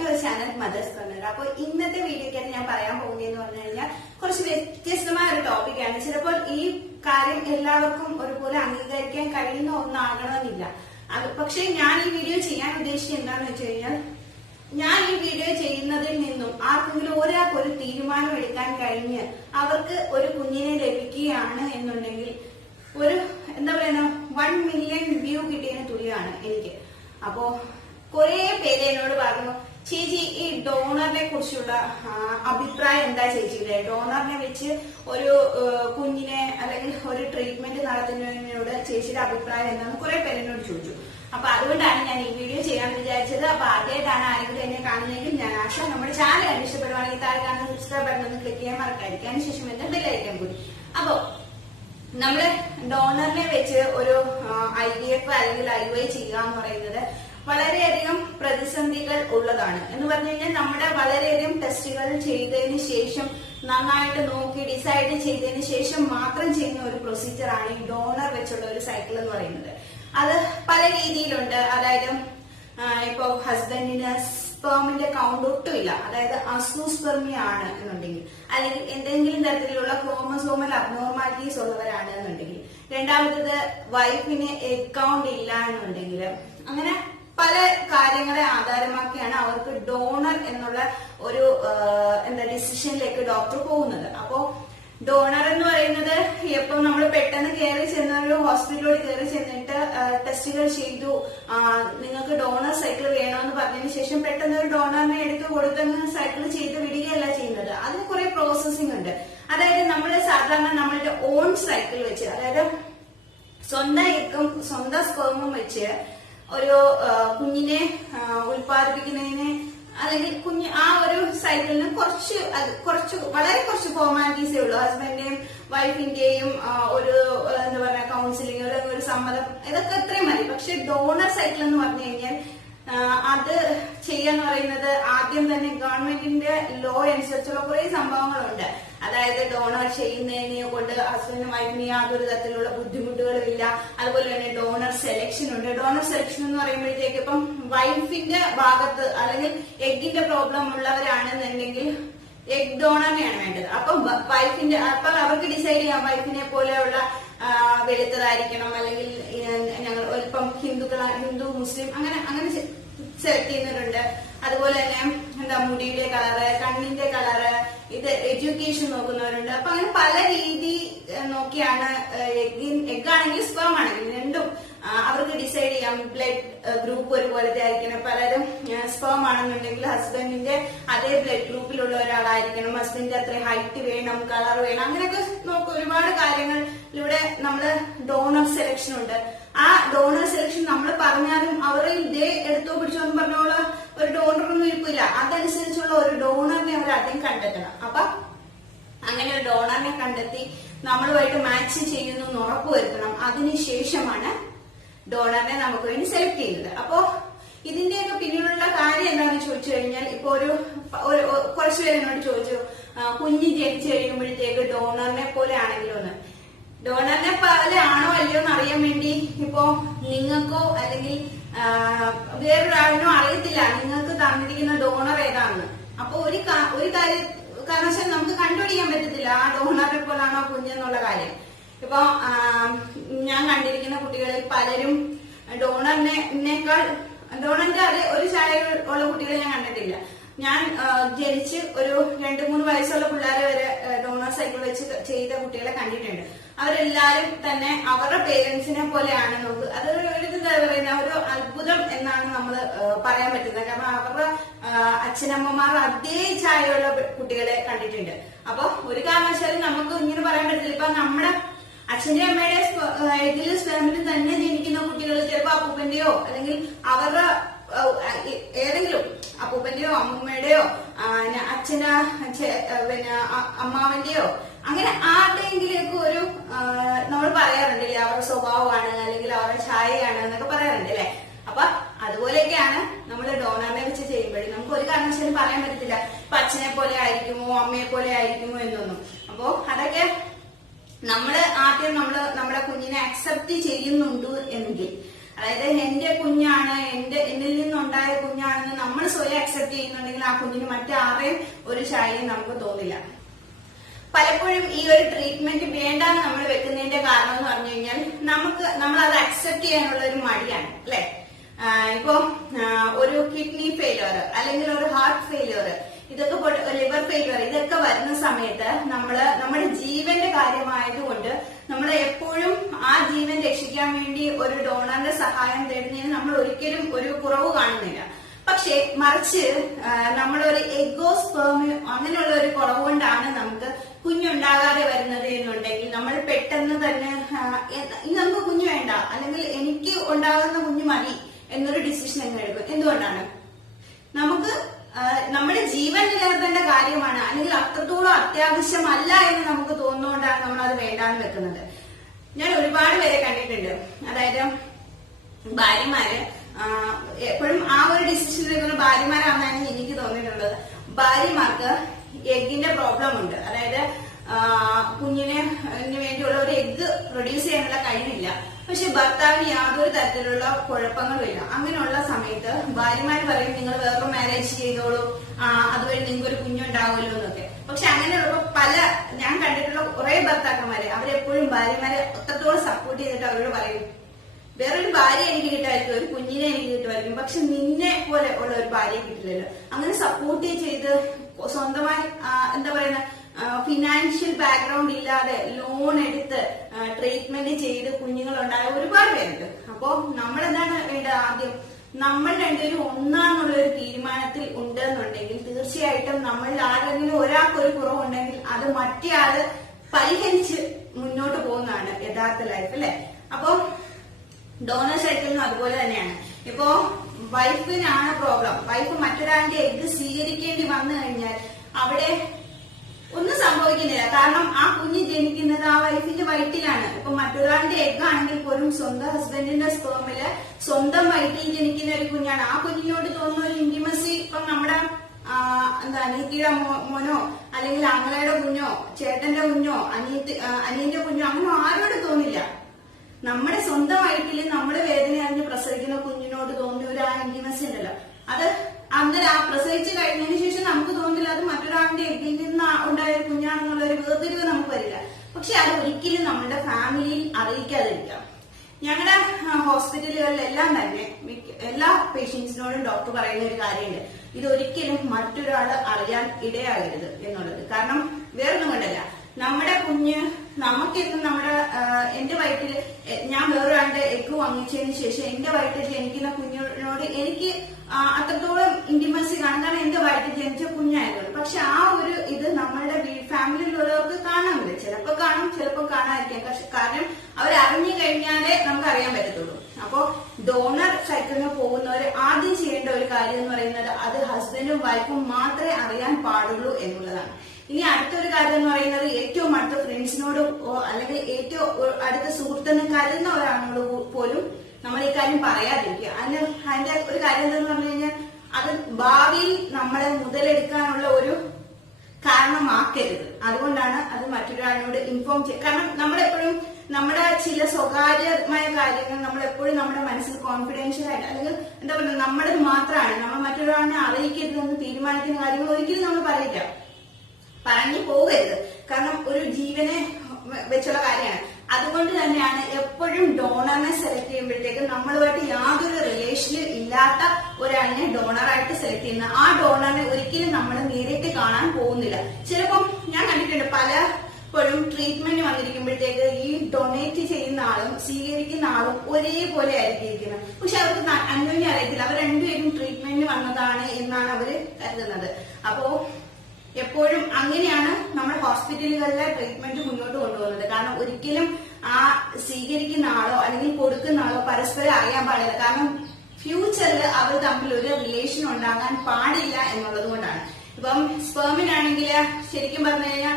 To channel mothers corner. അപ്പോൾ ഇന്നത്തെ വീഡിയോയ്ക്കായിട്ട് ഞാൻ പറയാൻ പോകുന്നതെന്ന് പറഞ്ഞു കഴിഞ്ഞാൽ കുറച്ച് വ്യത്യസ്തമായ ഒരു ടോപ്പിക്കാണ്. ചിലപ്പോൾ ഈ കാര്യം എല്ലാവർക്കും ഒരുപോലെ അംഗീകരിക്കാൻ കഴിയുന്ന ഒന്നാകണമെന്നില്ല. പക്ഷെ ഞാൻ ഈ വീഡിയോ ചെയ്യാൻ ഉദ്ദേശിക്കുന്നത് എന്താണെന്ന് വെച്ച് കഴിഞ്ഞാൽ, ഞാൻ ഈ വീഡിയോ ചെയ്യുന്നതിൽ നിന്നും ആർക്കെങ്കിലും ഒരാൾക്ക് ഒരു തീരുമാനം എടുക്കാൻ കഴിഞ്ഞ് അവർക്ക് ഒരു കുഞ്ഞിനെ ലഭിക്കുകയാണ് എന്നുണ്ടെങ്കിൽ ഒരു എന്താ പറയുക 1 മില്യൺ വ്യൂ കിട്ടിയതിന് തുല്യമാണ് എനിക്ക്. അപ്പോ കുറെ പേര് എന്നോട് പറഞ്ഞു, ചേച്ചി ഈ ഡോണറിനെ കുറിച്ചുള്ള അഭിപ്രായം എന്താ ചേച്ചിയുടെ? ഡോണറിനെ വെച്ച് ഒരു കുഞ്ഞിനെ അല്ലെങ്കിൽ ഒരു ട്രീറ്റ്മെന്റ് നടത്തുന്നതിനോട് ചേച്ചിയുടെ അഭിപ്രായം എന്താണെന്ന് കുറെ പേര് എന്നോട് ചോദിച്ചു. അപ്പൊ അതുകൊണ്ടാണ് ഞാൻ ഈ വീഡിയോ ചെയ്യാൻ വിചാരിച്ചത്. അപ്പൊ ആദ്യമായിട്ടാണ് ആരെങ്കിലും എന്നെ കാണുന്നതെങ്കിൽ ഞാൻ ആശ നമ്മുടെ ചാനൽ ഇഷ്ടപ്പെടുവാണെങ്കിൽ താഴെ കാണുന്ന സബ്സ്ക്രൈബ് ബട്ടൺ ഒന്ന് ക്ലിക്ക് ചെയ്യാൻ മറക്കാതിരിക്കും. അതിനുശേഷം എന്റെ ബെല്ലൈക്കൻ കൂടി. അപ്പോ നമ്മള് ഡോണറിനെ വെച്ച് ഒരു IVF അല്ലെങ്കിൽ IUI ചെയ്യുക എന്ന് പറയുന്നത് വളരെയധികം പ്രതിസന്ധികൾ ഉള്ളതാണ്. എന്ന് പറഞ്ഞു കഴിഞ്ഞാൽ നമ്മുടെ വളരെയധികം ടെസ്റ്റുകൾ ചെയ്തതിന് ശേഷം നന്നായിട്ട് നോക്കി ഡിസൈഡ് ചെയ്തതിന് ശേഷം മാത്രം ചെയ്യുന്ന ഒരു പ്രൊസീജിയർ ആണ് ഈ ഡോണർ വെച്ചുള്ള ഒരു സൈക്കിൾ എന്ന് പറയുന്നത്. അത് പല രീതിയിലുണ്ട്. അതായത് ഇപ്പൊ ഹസ്ബൻഡിന് സ്പേമിന്റെ കൗണ്ട് ഒട്ടുമില്ല, അതായത് അസൂസ്പെർമി ആണ് എന്നുണ്ടെങ്കിൽ, അല്ലെങ്കിൽ എന്തെങ്കിലും തരത്തിലുള്ള ക്രോമസോമൽ അബ്നോർമാലിറ്റീസ് ഉള്ളവരാണ് എന്നുണ്ടെങ്കിൽ, രണ്ടാമത്തത് വൈഫിന് എഗ് കൗണ്ട് ഇല്ല എന്നുണ്ടെങ്കിൽ, അങ്ങനെ പല കാര്യങ്ങളെ ആധാരമാക്കിയാണ് അവർക്ക് ഡോണർ എന്നുള്ള ഒരു ഡിസിഷനിലേക്ക് ഡോക്ടർ പോകുന്നത്. അപ്പോ ഡോണർ എന്ന് പറയുന്നത് ഇപ്പൊ നമ്മൾ പെട്ടെന്ന് കയറി ചെന്ന ഒരു ഹോസ്പിറ്റലിലോട് കയറി ചെന്നിട്ട് ടെസ്റ്റുകൾ ചെയ്തു, നിങ്ങൾക്ക് ഡോണർ സൈക്കിൾ വേണമെന്ന് പറഞ്ഞതിന് ശേഷം പെട്ടെന്ന് ഒരു ഡോണറിനെ എടുത്ത് കൊടുത്തങ്ങ് സൈക്കിൾ ചെയ്ത് വിടുകയല്ല ചെയ്യുന്നത്. അതിന് കുറെ പ്രോസസ്സിംഗ് ഉണ്ട്. അതായത് നമ്മൾ സാധാരണ നമ്മളുടെ ഓൺ സൈക്കിൾ വെച്ച്, അതായത് സ്വന്തം എഗ്ഗും സ്വന്തം സ്പേമും വെച്ച് ഒരു കുഞ്ഞിനെ ഉൽപ്പാദിപ്പിക്കുന്നതിന് അല്ലെങ്കിൽ കുഞ്ഞ് ആ ഒരു സൈക്കിളിന് വളരെ കുറച്ച് ഫോർമാലിറ്റീസേ ഉള്ളൂ. ഹസ്ബൻഡിന്റെയും വൈഫിന്റെയും ഒരു എന്താ പറയുക കൗൺസിലിംഗ്, ഒരു സമ്മതം, ഇതൊക്കെ ഇത്രയും മതി. പക്ഷെ ഡോണർ സൈക്കിൾ എന്ന് പറഞ്ഞു കഴിഞ്ഞാൽ അത് ചെയ്യാന്ന് പറയുന്നത് ആദ്യം തന്നെ ഗവൺമെന്റിന്റെ ലോ അനുസരിച്ചുള്ള കുറെ സംഭവങ്ങളുണ്ട്. അതായത് ഡോണർ ചെയ്യുന്നതിനെ കൊണ്ട് ഹസ്ബൻഡിനും വൈഫിന് യാതൊരു തരത്തിലുള്ള ബുദ്ധിമുട്ടുകളും ഇല്ല. അതുപോലെ തന്നെ ഡോണർ സെലക്ഷൻ ഉണ്ട്. ഡോണർ സെലക്ഷൻ എന്ന് പറയുമ്പോഴത്തേക്ക് ഇപ്പം വൈഫിന്റെ ഭാഗത്ത് അല്ലെങ്കിൽ എഗ്ഗിന്റെ പ്രോബ്ലം ഉള്ളവരാണെന്നുണ്ടെങ്കിൽ എഗ് ഡോണറിനെയാണ് വേണ്ടത്. അപ്പൊ അവർക്ക് ഡിസൈഡ് ചെയ്യാം വൈഫിനെ പോലെയുള്ള വെളുത്തതായിരിക്കണം, അല്ലെങ്കിൽ ഞങ്ങൾ ഇപ്പം ഹിന്ദു മുസ്ലിം അങ്ങനെ സെലക്ട് ചെയ്യുന്നവരുണ്ട്. അതുപോലെ തന്നെ എന്താ മുടിയുടെ കളറ്, കണ്ണിന്റെ കളറ്, ഇത് എഡ്യൂക്കേഷൻ നോക്കുന്നവരുണ്ട്. അപ്പൊ അങ്ങനെ പല രീതി നോക്കിയാണ് എഗ്ഗാണെങ്കിൽ സ്പേം ആണെങ്കിൽ രണ്ടും അവർക്ക് ഡിസൈഡ് ചെയ്യാം. ബ്ലഡ് ഗ്രൂപ്പ് ഒരുപോലത്തെ ആയിരിക്കണം. പലരും സ്പേം ആണെന്നുണ്ടെങ്കിൽ ഹസ്ബൻഡിന്റെ അതേ ബ്ലഡ് ഗ്രൂപ്പിലുള്ള ഒരാളായിരിക്കണം, ഹസ്ബൻഡിന്റെ അത്ര ഹൈറ്റ് വേണം, കളർ വേണം, അങ്ങനെയൊക്കെ നോക്കും. ഒരുപാട് കാര്യങ്ങളിലൂടെ നമ്മള് ഡോണർ സെലക്ഷൻ ഉണ്ട്. ആ ഡോണർ സെലക്ഷൻ നമ്മൾ പറഞ്ഞാലും അവർ ഇതേ എടുത്തോ പിടിച്ചോ എന്ന് പറഞ്ഞോളൂ ഒരു ഡോണറൊന്നും ഇരിപ്പില്ല. അതനുസരിച്ചുള്ള ഒരു ഡോണറിനെ അവർ ആദ്യം കണ്ടെത്തണം. അപ്പൊ അങ്ങനെ ഒരു ഡോണറിനെ കണ്ടെത്തി നമ്മളുമായിട്ട് മാച്ച് ചെയ്യുന്നു എന്ന് ഉറപ്പുവരുത്തണം. അതിനുശേഷമാണ് ഡോണറിനെ നമുക്ക് വേണ്ടി സെലക്ട് ചെയ്യുന്നത്. അപ്പോ ഇതിന്റെയൊക്കെ പിന്നിലുള്ള കാര്യം എന്താണെന്ന് ചോദിച്ചു കഴിഞ്ഞാൽ, ഇപ്പൊ ഒരു കുറച്ചു പേര് എന്നോട് ചോദിച്ചു, കുഞ്ഞ് ജനിച്ചു കഴിയുമ്പോഴത്തേക്ക് ഡോണറിനെ പോലെ ആണെങ്കിലും ഒന്ന്, ഡോണറിനെ പോലെ ആണോ അല്ലയോ എന്ന് അറിയാൻ വേണ്ടി ഇപ്പോ നിങ്ങൾക്കോ അല്ലെങ്കിൽ വേറൊരാളിനോ അറിയത്തില്ല നിങ്ങൾക്ക് തന്നിരിക്കുന്ന ഡോണർ ഏതാണെന്ന്. അപ്പൊ ഒരു കാരണവശാൽ നമുക്ക് കണ്ടുപിടിക്കാൻ പറ്റത്തില്ല ആ ഡോണറിനെ പോലാണോ കുഞ്ഞെന്നുള്ള കാര്യം. ഇപ്പൊ ഞാൻ കണ്ടിരിക്കുന്ന കുട്ടികളിൽ പലരും ഡോണറിന്റെ അതേ ഒരു ചായ ഉള്ള കുട്ടികളെ ഞാൻ കണ്ടിട്ടില്ല. ഞാൻ ജനിച്ച് ഒരു 2-3 വയസ്സുള്ള പിള്ളേരെ വരെ ഡോണർ സൈക്കിൾ വെച്ച് ചെയ്ത കുട്ടികളെ കണ്ടിട്ടുണ്ട്. അവരെല്ലാരും തന്നെ അവരുടെ പേരൻസിനെ പോലെയാണ് നോക്ക്. അതൊരു എന്താ പറയുന്ന ഒരു അത്ഭുതം എന്നാണ് നമ്മൾ പറയാൻ പറ്റുന്നത്. കാരണം അവരുടെ അച്ഛനമ്മമാർ അതേ ചായയുള്ള കുട്ടികളെ കണ്ടിട്ടുണ്ട്. അപ്പൊ ഒരു കാരണവശാലും നമുക്ക് ഇങ്ങനെ പറയാൻ പറ്റില്ല. ഇപ്പൊ നമ്മുടെ അച്ഛന്റെ അമ്മയുടെ ഇതിൽ സ്പേമിൽ തന്നെ ജനിക്കുന്ന കുട്ടികൾ ചിലപ്പോ അപ്പൂപ്പന്റെയോ അല്ലെങ്കിൽ അവരുടെ ഏതെങ്കിലും അപ്പൂപ്പന്റെയോ അമ്മൂമ്മയുടെയോ അച്ഛന പിന്നെ അമ്മാവന്റെയോ അങ്ങനെ ആരുടെയെങ്കിലേക്ക് ഒരു നമ്മൾ പറയാറുണ്ടല്ലേ അവരുടെ സ്വഭാവമാണ് അല്ലെങ്കിൽ അവരുടെ ഛായയാണ് എന്നൊക്കെ പറയാറുണ്ട് അല്ലെ. അപ്പൊ അതുപോലെയൊക്കെയാണ് നമ്മൾ ഡോണറിനെ വെച്ച് ചെയ്യുമ്പോഴും നമുക്ക് ഒരു കാരണവശാലും പറയാൻ പറ്റത്തില്ല ഇപ്പൊ അച്ഛനെ പോലെ ആയിരിക്കുമോ അമ്മയെ പോലെ ആയിരിക്കുമോ എന്നൊന്നും. അപ്പോ അതൊക്കെ ആദ്യം നമ്മുടെ കുഞ്ഞിനെ അക്സെപ്റ്റ് ചെയ്യുന്നുണ്ട് എങ്കിൽ, അതായത് എന്റെ കുഞ്ഞാണ്, എന്നിൽ നിന്നുണ്ടായ കുഞ്ഞാണെന്ന് നമ്മൾ സ്വയം അക്സെപ്റ്റ് അക്സെപ്റ്റ് ചെയ്യുന്നുണ്ടെങ്കിൽ ആ കുഞ്ഞിന് മറ്റാരെയും ഒരു ചായയും നമുക്ക് തോന്നില്ല. പലപ്പോഴും ഈ ഒരു ട്രീറ്റ്മെന്റ് വേണ്ടാന്ന് നമ്മൾ വെക്കുന്നതിന്റെ കാരണം എന്ന് പറഞ്ഞു കഴിഞ്ഞാൽ നമ്മൾ അത് അക്സെപ്റ്റ് ചെയ്യാനുള്ള ഒരു മടിയാണ്, അല്ലെ? ഇപ്പൊ ഒരു കിഡ്നി ഫെയിലിയർ അല്ലെങ്കിൽ ഒരു ഹാർട്ട് ഫെയിലിയർ, ഇതൊക്കെ ലിവർ ഫെയിലിയർ, ഇതൊക്കെ വരുന്ന സമയത്ത് നമ്മുടെ ജീവന്റെ കാര്യമായതുകൊണ്ട് നമ്മൾ എപ്പോഴും ആ ജീവൻ രക്ഷിക്കാൻ വേണ്ടി ഒരു ഡോണറിന്റെ സഹായം തേടുന്നതിന് നമ്മൾ ഒരിക്കലും ഒരു കുറവ് കാണുന്നില്ല. പക്ഷെ മറിച്ച് നമ്മളൊരു എഗോ സ്പേമിയോ അങ്ങനെയുള്ള ഒരു കുറവ് കൊണ്ടാണ് നമുക്ക് കുഞ്ഞുണ്ടാകാതെ വരുന്നത് എന്നുണ്ടെങ്കിൽ നമ്മൾ പെട്ടെന്ന് തന്നെ ഇനി നമുക്ക് കുഞ്ഞു വേണ്ട, അല്ലെങ്കിൽ എനിക്ക് ഉണ്ടാകുന്ന കുഞ്ഞു മതി എന്നൊരു ഡിസിഷൻ അങ്ങ് എടുക്കും. എന്തുകൊണ്ടാണ്? നമുക്ക് നമ്മുടെ ജീവൻ നിലനിർത്തേണ്ട കാര്യമാണ്, അല്ലെങ്കിൽ അത്രത്തോളം അത്യാവശ്യമല്ല എന്ന് നമുക്ക് തോന്നുന്നതുകൊണ്ടാണ് നമ്മൾ അത് വേണ്ടാന്ന് വെക്കുന്നത്. ഞാൻ ഒരുപാട് പേരെ കണ്ടിട്ടുണ്ട്, അതായത് ഭാര്യമാര് എപ്പോഴും ആ ഒരു ഡിസിഷൻ എടുക്കുന്ന ഭാര്യമാരാണെന്നാണ് എനിക്ക് തോന്നിയിട്ടുള്ളത്. ഭാര്യമാർക്ക് എഗ്ഗിന്റെ പ്രോബ്ലം ഉണ്ട്, അതായത് കുഞ്ഞിന് വേണ്ടിയുള്ള ഒരു എഗ്ഗ് പ്രൊഡ്യൂസ് ചെയ്യാനുള്ള കഴിവില്ല. പക്ഷെ ഭർത്താവിന് യാതൊരു തരത്തിലുള്ള കുഴപ്പങ്ങളും ഇല്ല. അങ്ങനെയുള്ള സമയത്ത് ഭാര്യമാര് പറയും നിങ്ങൾ വേറൊരു മാരേജ് ചെയ്തോളൂ, അതുവഴി നിങ്ങൾക്ക് ഒരു കുഞ്ഞുണ്ടാവുമല്ലോ എന്നൊക്കെ. പക്ഷെ അങ്ങനെയുള്ള ഞാൻ കണ്ടിട്ടുള്ള കുറെ ഭർത്താക്കന്മാരെ അവരെപ്പോഴും ഭാര്യമാരെ അത്രത്തോളം സപ്പോർട്ട് ചെയ്തിട്ട് അവരോട് പറയും വേറൊരു ഭാര്യ എനിക്ക് കിട്ടുമായിരിക്കും, ഒരു കുഞ്ഞിനെ എനിക്ക് കിട്ടുമായിരിക്കും, പക്ഷെ നിന്നെ പോലെ ഉള്ള ഒരു ഭാര്യയെ കിട്ടില്ലല്ലോ. അങ്ങനെ സപ്പോർട്ട് ചെയ്ത് സ്വന്തമായി എന്താ പറയുന്ന ഫിനാൻഷ്യൽ ബാക്ക്ഗ്രൗണ്ട് ഇല്ലാതെ ലോൺ എടുത്ത് ട്രീറ്റ്മെന്റ് ചെയ്ത് കുഞ്ഞുങ്ങളുണ്ടായ ഒരുപാട് പേരുണ്ട്. അപ്പോ നമ്മളെന്താണ് വേണ്ടത്? ആദ്യം നമ്മൾ രണ്ടുപേരും ഒന്നാന്നുള്ള ഒരു തീരുമാനത്തിൽ ഉണ്ടെന്നുണ്ടെങ്കിൽ തീർച്ചയായിട്ടും നമ്മളിൽ ആരെങ്കിലും ഒരാൾക്കൊരു കുറവുണ്ടെങ്കിൽ അത് മറ്റേ ആള് പരിഹരിച്ച് മുന്നോട്ട് പോകുന്നതാണ് യഥാർത്ഥ ലൈഫ്, അല്ലെ? അപ്പൊ ഡോണർ സൈക്കിളിനും അതുപോലെ തന്നെയാണ്. ഇപ്പോ വൈഫിനാണ് പ്രോബ്ലം, വൈഫ് മറ്റൊരാളുടെ എഗ്ഗ് സ്വീകരിക്കേണ്ടി വന്നു കഴിഞ്ഞാൽ അവിടെ ഒന്നും സംഭവിക്കുന്നില്ല. കാരണം ആ കുഞ്ഞ് ജനിക്കുന്നത് ആ വൈഫിന്റെ വയറ്റിലാണ്. ഇപ്പൊ മറ്റൊരാളുടെ എഗ്ഗ് ആണെങ്കിൽ പോലും സ്വന്തം ഹസ്ബൻഡിന്റെ സ്പേമില് സ്വന്തം വയറ്റിൽ ജനിക്കുന്ന ഒരു കുഞ്ഞാണ്. ആ കുഞ്ഞിനോട് തോന്നുന്ന ഒരു ഇന്റിമസി ഇപ്പം നമ്മുടെ അനിയത്തിയുടെ മോനോ അല്ലെങ്കിൽ ആങ്ങളയുടെ കുഞ്ഞോ ചേട്ടന്റെ കുഞ്ഞോ അനിയന്റെ കുഞ്ഞോ അങ്ങനെ ആരോട് തോന്നില്ല. നമ്മുടെ സ്വന്തം വയറ്റില് നമ്മുടെ വേദന അറിഞ്ഞ് പ്രസവിക്കുന്ന കുഞ്ഞിനോട് തോന്നിയ ഒരു ആ ഇന്റിമസി ഉണ്ടല്ലോ, അത് അന്നേരം ആ പ്രസവിച്ച് കഴിഞ്ഞതിന് ശേഷം നമുക്ക് തോന്നില്ല അത് മറ്റൊരാളുടെ എഗ്ഗിൽ നിന്ന് ഉണ്ടായ കുഞ്ഞാണെന്നുള്ള ഒരു വേർതിരിവ് നമുക്ക് വരില്ല. പക്ഷെ അത് ഒരിക്കലും നമ്മുടെ ഫാമിലിയിൽ അറിയിക്കാതിരിക്കാം. ഞങ്ങളുടെ ഹോസ്പിറ്റലുകളിലെല്ലാം തന്നെ എല്ലാ പേഷ്യൻസിനോടും ഡോക്ടർ പറയുന്ന ഒരു കാര്യമുണ്ട്, ഇതൊരിക്കലും മറ്റൊരാൾ അറിയാൻ ഇടയാകരുത് എന്നുള്ളത്. കാരണം വേറൊന്നും കൊണ്ടല്ല, നമ്മുടെ കുഞ്ഞ് നമുക്കിന്ന് എന്റെ വയറ്റിൽ ഞാൻ വേറൊരാളുടെ എഗ്ഗ് വാങ്ങിച്ചതിന് ശേഷം എന്റെ വയറ്റിൽ ജനിക്കുന്ന കുഞ്ഞിനോട് എനിക്ക് അത്രത്തോളം ഇന്റിമസി കാണും, കാരണം എന്റെ വയറ്റിൽ ജനിച്ച കുഞ്ഞായതുകൊണ്ട്. പക്ഷെ ആ ഒരു ഇത് നമ്മളുടെ ഫാമിലിയിലുള്ളവർക്ക് കാണാമില്ല. ചിലപ്പോൾ കാണും, ചിലപ്പോൾ കാണാതിരിക്കാം. കാരണം അവരറിഞ്ഞു കഴിഞ്ഞാലേ നമുക്ക് അറിയാൻ പറ്റത്തുള്ളൂ. അപ്പോ ഡോണർ സൈക്കിളിന് പോകുന്നവർ ആദ്യം ചെയ്യേണ്ട ഒരു കാര്യം എന്ന് പറയുന്നത് അത് ഹസ്ബൻഡും വൈഫും മാത്രമേ അറിയാൻ പാടുള്ളൂ എന്നുള്ളതാണ്. ഇനി അടുത്തൊരു കാര്യം എന്ന് പറയുന്നത് ഏറ്റവും അടുത്ത ഫ്രണ്ട്സിനോട് അല്ലെങ്കിൽ ഏറ്റവും അടുത്ത സുഹൃത്തെന്ന് കരുതുന്ന ഒരാളോട് പോലും നമ്മൾ ഈ കാര്യം പറയാതിരിക്കുക. അതിന്റെ ഒരു കാര്യം എന്താന്ന് പറഞ്ഞു കഴിഞ്ഞാൽ അത് ഭാവിയിൽ നമ്മളെ മുതലെടുക്കാനുള്ള ഒരു കാരണമാക്കരുത്. അതുകൊണ്ടാണ് അത് മറ്റൊരാളിനോട് ഇൻഫോം ചെയ്യുക. കാരണം നമ്മളെപ്പോഴും നമ്മുടെ ചില സ്വകാര്യമായ കാര്യങ്ങൾ നമ്മളെപ്പോഴും നമ്മുടെ മനസ്സിൽ കോൺഫിഡൻഷ്യൽ ആയിട്ട് അല്ലെങ്കിൽ എന്താ പറയുക നമ്മുടേത് മാത്രമാണ്, നമ്മൾ മറ്റൊരാളിനെ അറിയിക്കരുതെന്ന് തീരുമാനിക്കുന്ന കാര്യങ്ങൾ ഒരിക്കലും നമ്മൾ പറയില്ല, പറഞ്ഞു പോകരുത്. കാരണം ഒരു ജീവനെ വെച്ചുള്ള കാര്യമാണ്. അതുകൊണ്ട് തന്നെയാണ് എപ്പോഴും ഡോണറിനെ സെലക്ട് ചെയ്യുമ്പോഴത്തേക്ക് നമ്മളുമായിട്ട് യാതൊരു റിലേഷനും ഇല്ലാത്ത ഒരാളിനെ ഡോണറായിട്ട് സെലക്ട് ചെയ്യുന്നത്. ആ ഡോണറിനെ ഒരിക്കലും നമ്മൾ നേരിട്ട് കാണാൻ പോകുന്നില്ല. ചിലപ്പം ഞാൻ കണ്ടിട്ടുണ്ട് പലപ്പോഴും ട്രീറ്റ്മെന്റ് വന്നിരിക്കുമ്പോഴത്തേക്ക് ഈ ഡൊണേറ്റ് ചെയ്യുന്ന ആളും സ്വീകരിക്കുന്ന ആളും ഒരേപോലെ ആയിരിക്കും ഇരിക്കുന്നത്. പക്ഷെ അവർക്ക് അന്യോന്യം അറിയത്തില്ല, അവർ രണ്ടുപേരും ട്രീറ്റ്മെന്റ് വന്നതാണ് എന്നാണ് അവര് കരുതുന്നത്. അപ്പോ എപ്പോഴും അങ്ങനെയാണ് നമ്മുടെ ഹോസ്പിറ്റലുകളിലെ ട്രീറ്റ്മെന്റ് മുന്നോട്ട് കൊണ്ടുപോകുന്നത്. കാരണം ഒരിക്കലും ആ സ്വീകരിക്കുന്ന ആളോ അല്ലെങ്കിൽ കൊടുക്കുന്ന ആളോ പരസ്പരം അറിയാൻ പാടില്ല. കാരണം ഫ്യൂച്ചറിൽ അവർ തമ്മിൽ ഒരു റിലേഷൻ ഉണ്ടാകാൻ പാടില്ല എന്നുള്ളത് കൊണ്ടാണ്. ഇപ്പം സ്പേമിനാണെങ്കിൽ ശരിക്കും പറഞ്ഞു കഴിഞ്ഞാൽ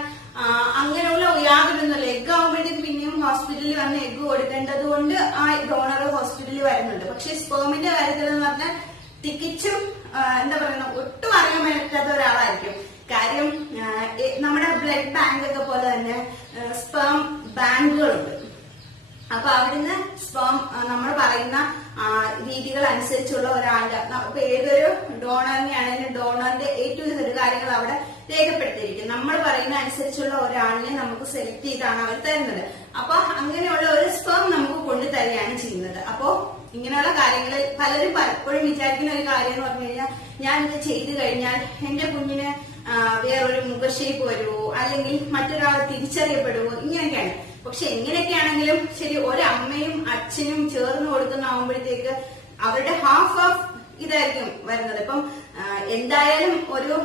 അങ്ങനെയുള്ള യാതൊരുന്നില്ല. എഗ്ഗ് ആകുമ്പോഴത്തേക്ക് പിന്നെയും ഹോസ്പിറ്റലിൽ വന്ന് എഗ്ഗ് കൊടുക്കേണ്ടത് കൊണ്ട് ആ ഡോണർ ഹോസ്പിറ്റലിൽ വരുന്നുണ്ട്. പക്ഷെ സ്പേമിന്റെ കാര്യത്തിൽ എന്ന് പറഞ്ഞാൽ തികച്ചും എന്താ പറയുക ഒട്ടും അറിയാൻ പറ്റാത്ത ഒരാളായിരിക്കും. കാര്യം നമ്മുടെ ബ്ലഡ് ബാങ്ക് ഒക്കെ പോലെ തന്നെ സ്പേം ബാങ്കുകളുണ്ട്. അപ്പൊ അവിടുന്ന് സ്പേം നമ്മൾ പറയുന്ന രീതികൾ അനുസരിച്ചുള്ള ഒരാളുടെ ഇപ്പൊ ഏതൊരു ഡോണറിനെയാണെങ്കിലും ഡോണറിന്റെ A to Z കാര്യങ്ങൾ അവിടെ രേഖപ്പെടുത്തിയിരിക്കും. നമ്മൾ പറയുന്ന അനുസരിച്ചുള്ള ഒരാളിനെ നമുക്ക് സെലക്ട് ചെയ്താണ് അവർ തരുന്നത്. അപ്പൊ അങ്ങനെയുള്ള ഒരു സ്പേം നമുക്ക് കൊണ്ടു തരികയാണ് ചെയ്യുന്നത്. അപ്പോ ഇങ്ങനെയുള്ള കാര്യങ്ങളിൽ പലരും പലപ്പോഴും വിചാരിക്കുന്ന ഒരു കാര്യം എന്ന് പറഞ്ഞു കഴിഞ്ഞാൽ, ഞാൻ ഇത് ചെയ്തു കഴിഞ്ഞാൽ എന്റെ കുഞ്ഞിന് വേറൊരു മുഖഷേപ്പ് വരുമോ, അല്ലെങ്കിൽ മറ്റൊരാളെ തിരിച്ചറിയപ്പെടുമോ, ഇങ്ങനെയൊക്കെയാണ്. പക്ഷെ എങ്ങനെയൊക്കെയാണെങ്കിലും ശരി, ഒരമ്മയും അച്ഛനും ചേർന്ന് കൊടുക്കുന്നതാകുമ്പോഴത്തേക്ക് അവരുടെ ഹാഫ് ഓഫ് ഇതായിരിക്കും വരുന്നത്. ഇപ്പം എന്തായാലും ഒരു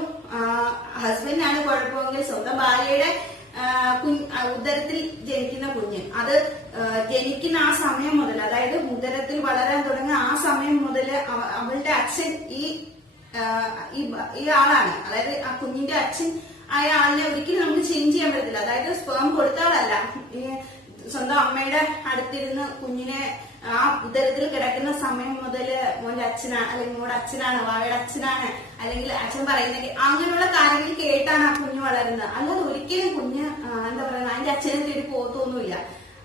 ഹസ്ബൻഡിനാണ് കുഴപ്പമെങ്കിൽ സ്വന്തം ഭാര്യയുടെ ഉദരത്തിൽ ജനിക്കുന്ന കുഞ്ഞ്, അത് ജനിക്കുന്ന ആ സമയം മുതൽ, അതായത് ഉദരത്തിൽ വളരാൻ തുടങ്ങുന്ന ആ സമയം മുതൽ അവളുടെ അച്ഛൻ ഈ ആളാണ്. അതായത് ആ കുഞ്ഞിന്റെ അച്ഛൻ ആയ ആളിനെ ഒരിക്കലും നമുക്ക് ചേഞ്ച് ചെയ്യാൻ പറ്റത്തില്ല. അതായത് സ്പേം കൊടുത്താലല്ല, സ്വന്തം അമ്മയുടെ അടുത്തിരുന്ന് കുഞ്ഞിനെ ആ ഉദരത്തിൽ കിടക്കുന്ന സമയം മുതൽ മോന്റെ അച്ഛനാണ്, അല്ലെങ്കിൽ മോടെ അച്ഛനാണ്, വാവയുടെ അച്ഛനാണ്, അല്ലെങ്കിൽ അച്ഛൻ പറയുന്ന അങ്ങനെയുള്ള കാര്യങ്ങൾ കേട്ടാണ് ആ കുഞ്ഞ് വളരുന്നത്. അല്ലാതെ ഒരിക്കലും കുഞ്ഞ് എന്താ പറയുക അതിന്റെ അച്ഛനെ തേടി പോകത്തൊന്നുമില്ല.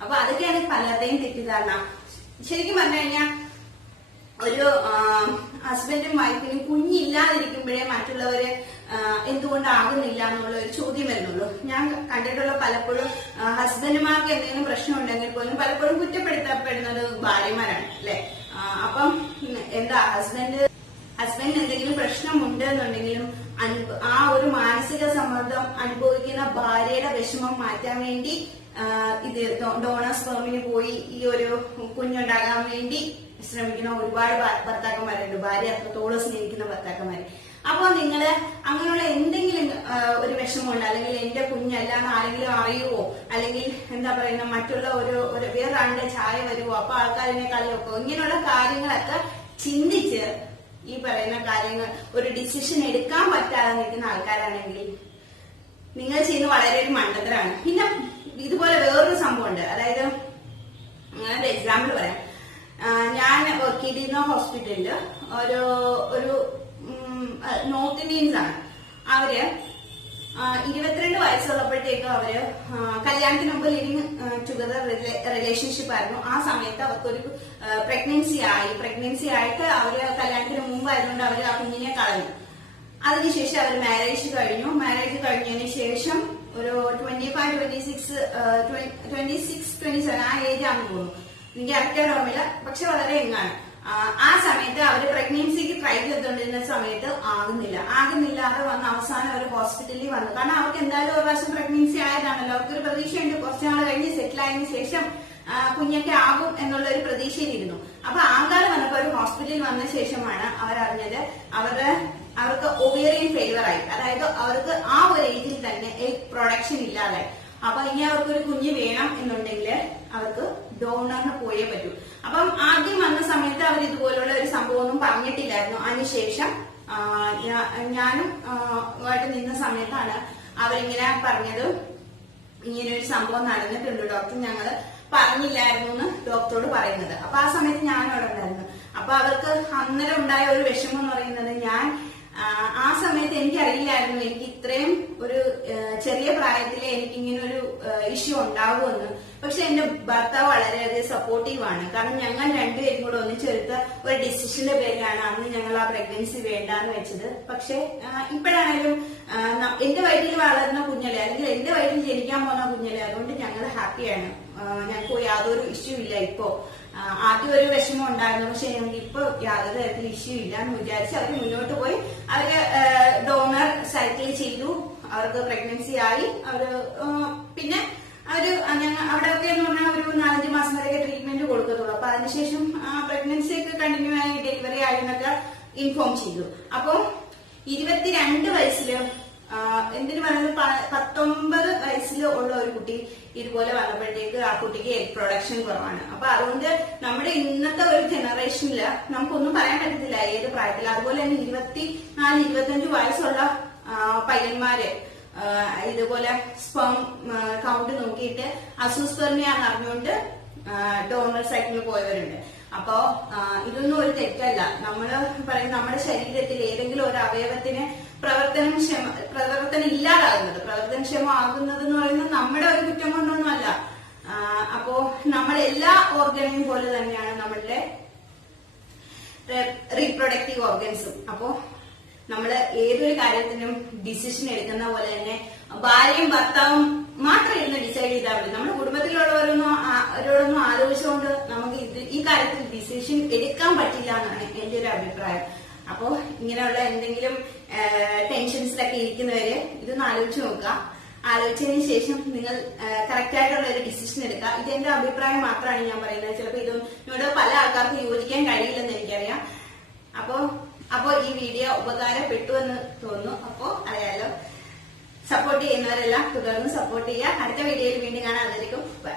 അപ്പൊ അതൊക്കെയാണ് പലരുടെയും തെറ്റിദ്ധാരണ. ശരിക്കും പറഞ്ഞു കഴിഞ്ഞാൽ ഒരു ഹസ്ബൻഡും വൈഫിനും കുഞ്ഞില്ലാതിരിക്കുമ്പോഴേ മറ്റുള്ളവര് എന്തുകൊണ്ടാകുന്നില്ല എന്നുള്ള ഒരു ചോദ്യം വരുന്നുള്ളൂ. ഞാൻ കണ്ടിട്ടുള്ള പലപ്പോഴും ഹസ്ബൻഡുമാർക്ക് എന്തെങ്കിലും പ്രശ്നം ഉണ്ടെങ്കിൽ പോലും പലപ്പോഴും കുറ്റപ്പെടുത്തപ്പെടുന്നത് ഭാര്യമാരാണ് അല്ലെ. അപ്പം എന്താ ഹസ്ബൻഡിന് എന്തെങ്കിലും പ്രശ്നമുണ്ട് എന്നുണ്ടെങ്കിലും ആ ഒരു മാനസിക സമ്മർദ്ദം അനുഭവിക്കുന്ന ഭാര്യയുടെ വിഷമം മാറ്റാൻ വേണ്ടി ഇത് ഡോണർ സ്പേമിന് പോയി ഈ ഒരു കുഞ്ഞുണ്ടാകാൻ വേണ്ടി ശ്രമിക്കുന്ന ഒരുപാട് ഭർത്താക്കന്മാരുണ്ട്, ഭാര്യ അത്രത്തോളം സ്നേഹിക്കുന്ന ഭർത്താക്കന്മാര്. അപ്പൊ നിങ്ങള് അങ്ങനെയുള്ള എന്തെങ്കിലും ഒരു വിഷമമുണ്ട്, അല്ലെങ്കിൽ എന്റെ കുഞ്ഞല്ലാന്ന് ആരെങ്കിലും അറിയുവോ, അല്ലെങ്കിൽ എന്താ പറയുന്ന മറ്റുള്ള ഒരു വേറൊരാളുടെ ഛായ വരുവോ, അപ്പൊ ആൾക്കാരിനെ കളിയൊക്കെ, ഇങ്ങനെയുള്ള കാര്യങ്ങളൊക്കെ ചിന്തിച്ച് ഈ പറയുന്ന കാര്യങ്ങൾ ഒരു ഡിസിഷൻ എടുക്കാൻ പറ്റാതെ നിൽക്കുന്ന ആൾക്കാരാണെങ്കിൽ നിങ്ങൾ ചെയ്യുന്ന വളരെ ഒരു മണ്ടത്തരാണ്. പിന്നെ ഇതുപോലെ വേറൊരു സംഭവമുണ്ട്. അതായത് ഞാനൊരു എക്സാമ്പിൾ പറയാം. ഞാൻ വർക്ക് ചെയ്തിരുന്ന ഹോസ്പിറ്റലില് ഒരു നോർത്ത് ഇന്ത്യൻസ് ആണ്. അവര് 22 വയസ്സുള്ളപ്പോഴത്തേക്കും അവര് കല്യാണത്തിന് മുമ്പ് ലിവിങ് ടുഗദർ റിലേഷൻഷിപ്പ് ആയിരുന്നു. ആ സമയത്ത് അവർക്കൊരു പ്രഗ്നൻസി ആയിട്ട് അവര് കല്യാണത്തിന് മുമ്പായതുകൊണ്ട് അവര് ആ കുഞ്ഞിനെ കളഞ്ഞു. അതിനുശേഷം അവർ മാരേജ് കഴിഞ്ഞതിന് ശേഷം ഒരു 25, 26, 27 ആ ഏജ് ആണെന്ന് തോന്നുന്നു, എനിക്ക് കറക്റ്റ് ഓർമ്മയില്ല, പക്ഷെ വളരെ യങ്ങാണ്. ആ സമയത്ത് അവര് പ്രഗ്നൻസിക്ക് ട്രൈ ചെയ്തുകൊണ്ടിരുന്ന സമയത്ത് ആകുന്നില്ലാതെ വന്ന് അവസാനം അവർ ഹോസ്പിറ്റലിൽ വന്നു. കാരണം അവർക്ക് എന്തായാലും ഒരു പ്രാവശ്യം പ്രഗ്നൻസി ആയതാണല്ലോ, അവർക്കൊരു പ്രതീക്ഷയുണ്ട് കുറച്ചു നാൾ കഴിഞ്ഞ് സെറ്റിൽ ആയതിനു ശേഷം കുഞ്ഞൊക്കെ ആകും എന്നുള്ള ഒരു പ്രതീക്ഷയിലിരുന്നു. അപ്പൊ ആകാതെ വന്നപ്പോ ഒരു ഹോസ്പിറ്റലിൽ വന്ന ശേഷമാണ് അവരറിഞ്ഞത് അവർക്ക് ഒവേറിയൻ ഫെയിലിയർ ആയി. അതായത് അവർക്ക് ആ ഒരു ഏജിൽ തന്നെ എഗ് പ്രൊഡക്ഷൻ ഇല്ലാതായി. അപ്പൊ ഇനി അവർക്കൊരു കുഞ്ഞ് വേണം എന്നുണ്ടെങ്കിൽ അവർക്ക് ഡോണറിന് പോയേ പറ്റൂ. അപ്പം ആദ്യം വന്ന സമയത്ത് അവർ ഇതുപോലുള്ള ഒരു സംഭവം ഒന്നും പറഞ്ഞിട്ടില്ലായിരുന്നു. അതിനുശേഷം ഞാനും ആയിട്ട് നിന്ന സമയത്താണ് അവരിങ്ങനെ പറഞ്ഞത്, ഇങ്ങനെ ഒരു സംഭവം നടന്നിട്ടുണ്ട് ഡോക്ടർ, ഞങ്ങള് പറഞ്ഞില്ലായിരുന്നു എന്ന് ഡോക്ടറോട് പറയുന്നത്. അപ്പൊ ആ സമയത്ത് ഞാൻ അവിടെ ഉണ്ടായിരുന്നു. അപ്പൊ അവർക്ക് അന്നേരം ഉണ്ടായ ഒരു വിഷമം എന്ന് പറയുന്നത്, ഞാൻ ആ സമയത്ത് എനിക്കറിയില്ലായിരുന്നു എനിക്ക് ഇത്രയും ഒരു ചെറിയ പ്രായത്തിലെ എനിക്ക് ഇങ്ങനെ ഒരു ഇഷ്യൂ ഉണ്ടാവുമെന്ന്. പക്ഷെ എന്റെ ഭർത്താവ് വളരെയധികം സപ്പോർട്ടീവാണ്. കാരണം ഞങ്ങൾ രണ്ടുപേരും കൂടെ ഒന്നിച്ചെടുത്ത ഒരു ഡിസിഷന്റെ പേരിലാണ് അന്ന് ഞങ്ങൾ ആ പ്രഗ്നൻസി വേണ്ടാന്ന് വെച്ചത്. പക്ഷെ ഇപ്പോഴാണെങ്കിലും എന്റെ വയറ്റിൽ വളർന്ന കുഞ്ഞല്ലേ, അല്ലെങ്കിൽ എന്റെ വയറ്റിൽ ജനിക്കാൻ പോകുന്ന കുഞ്ഞല്ലേ, അതുകൊണ്ട് ഞങ്ങൾ ഹാപ്പിയാണ്. ഞങ്ങൾക്ക് യാതൊരു ഇഷ്യൂ ഇല്ല. ഇപ്പോ ആദ്യം ഒരു വിഷമം ഉണ്ടായിരുന്നു, പക്ഷെ ഞങ്ങൾക്ക് ഇപ്പൊ യാതൊരു തരത്തിൽ ഇഷ്യൂ ഇല്ല എന്ന് വിചാരിച്ച് അവർ മുന്നോട്ട് പോയി. അവര് ഡോണർ സൈക്കിൾ ചെയ്തു, അവർക്ക് പ്രഗ്നൻസി ആയി. പിന്നെ അവിടെയൊക്കെ എന്ന് പറഞ്ഞാൽ ഒരു 4-5 മാസം വരെയൊക്കെ ട്രീറ്റ്മെന്റ് കൊടുക്കത്തുള്ളൂ. അപ്പൊ അതിനുശേഷം പ്രഗ്നൻസി ഒക്കെ കണ്ടിന്യൂ ആയി ഡെലിവറി ആയെന്നൊക്കെ ഇൻഫോം ചെയ്തു. അപ്പൊ 22 വയസ്സില് എന്തിനു പറയുന്നത് 19 വയസ്സിൽ ഉള്ള ഒരു കുട്ടി ഇതുപോലെ വന്നപ്പോഴത്തേക്ക് ആ കുട്ടിക്ക് എഗ് പ്രൊഡക്ഷൻ കുറവാണ്. അപ്പൊ അതുകൊണ്ട് നമ്മുടെ ഇന്നത്തെ ഒരു ജനറേഷനില് നമുക്കൊന്നും പറയാൻ പറ്റത്തില്ല ഏത് പ്രായത്തിൽ. അതുപോലെ തന്നെ 24-25 വയസ്സുള്ള പയ്യന്മാര് ഇതുപോലെ സ്പേം കൗണ്ട് നോക്കിയിട്ട് അസൂസ്പെർമിയാന്ന് അറിഞ്ഞുകൊണ്ട് ഡോണർ സൈക്കിളിൽ പോയവരുണ്ട്. അപ്പോ ഇതൊന്നും ഒരു തെറ്റല്ല. നമ്മള് പറയും നമ്മുടെ ശരീരത്തിൽ ഏതെങ്കിലും ഒരു അവയവത്തിന് പ്രവർത്തനം ഇല്ലാതാകുന്നത്, പ്രവർത്തനക്ഷമം ആകുന്നത് എന്ന് പറയുന്നത് നമ്മുടെ ഒരു കുറ്റം കൊണ്ടൊന്നുമല്ല. അപ്പോ നമ്മളെല്ലാ ഓർഗനും പോലെ തന്നെയാണ് നമ്മളുടെ റീപ്രൊഡക്റ്റീവ് ഓർഗൻസും. അപ്പോ നമ്മള് ഏതൊരു കാര്യത്തിനും ഡിസിഷൻ എടുക്കുന്ന പോലെ തന്നെ ഭാര്യയും ഭർത്താവും മാത്രം ഇരുന്ന് ഡിസൈഡ് ചെയ്താൽ മതി. നമ്മുടെ കുടുംബത്തിലുള്ളവരോടൊന്നും ആലോചിച്ചുകൊണ്ട് നമുക്ക് ഈ കാര്യത്തിൽ ഡിസിഷൻ എടുക്കാൻ പറ്റില്ല എന്നാണ് എന്റെ ഒരു അഭിപ്രായം. അപ്പോ ഇങ്ങനെയുള്ള എന്തെങ്കിലും ടെൻഷൻസിലൊക്കെ ഇരിക്കുന്നവര് ഇതൊന്ന് ആലോചിച്ച് നോക്കുക. ആലോചിച്ചതിന് ശേഷം നിങ്ങൾ കറക്റ്റ് ആയിട്ടുള്ള ഒരു ഡിസിഷൻ എടുക്കുക. ഇത് എന്റെ അഭിപ്രായം മാത്രമാണ് ഞാൻ പറയുന്നത്. ചിലപ്പോൾ ഇതിനോട് പല ആൾക്കാർക്കും യോജിക്കാൻ കഴിയില്ലെന്ന് എനിക്കറിയാം. അപ്പോ ഈ വീഡിയോ ഉപകാരപ്പെട്ടു എന്ന് തോന്നുന്നു. അപ്പോ അറിയാലോ, സപ്പോർട്ട് ചെയ്യുന്നവരെല്ലാം തുടർന്ന് സപ്പോർട്ട് ചെയ്യുക. അടുത്ത വീഡിയോയിൽ വീണ്ടും കാണാൻ. അതിലേക്കും ബൈ.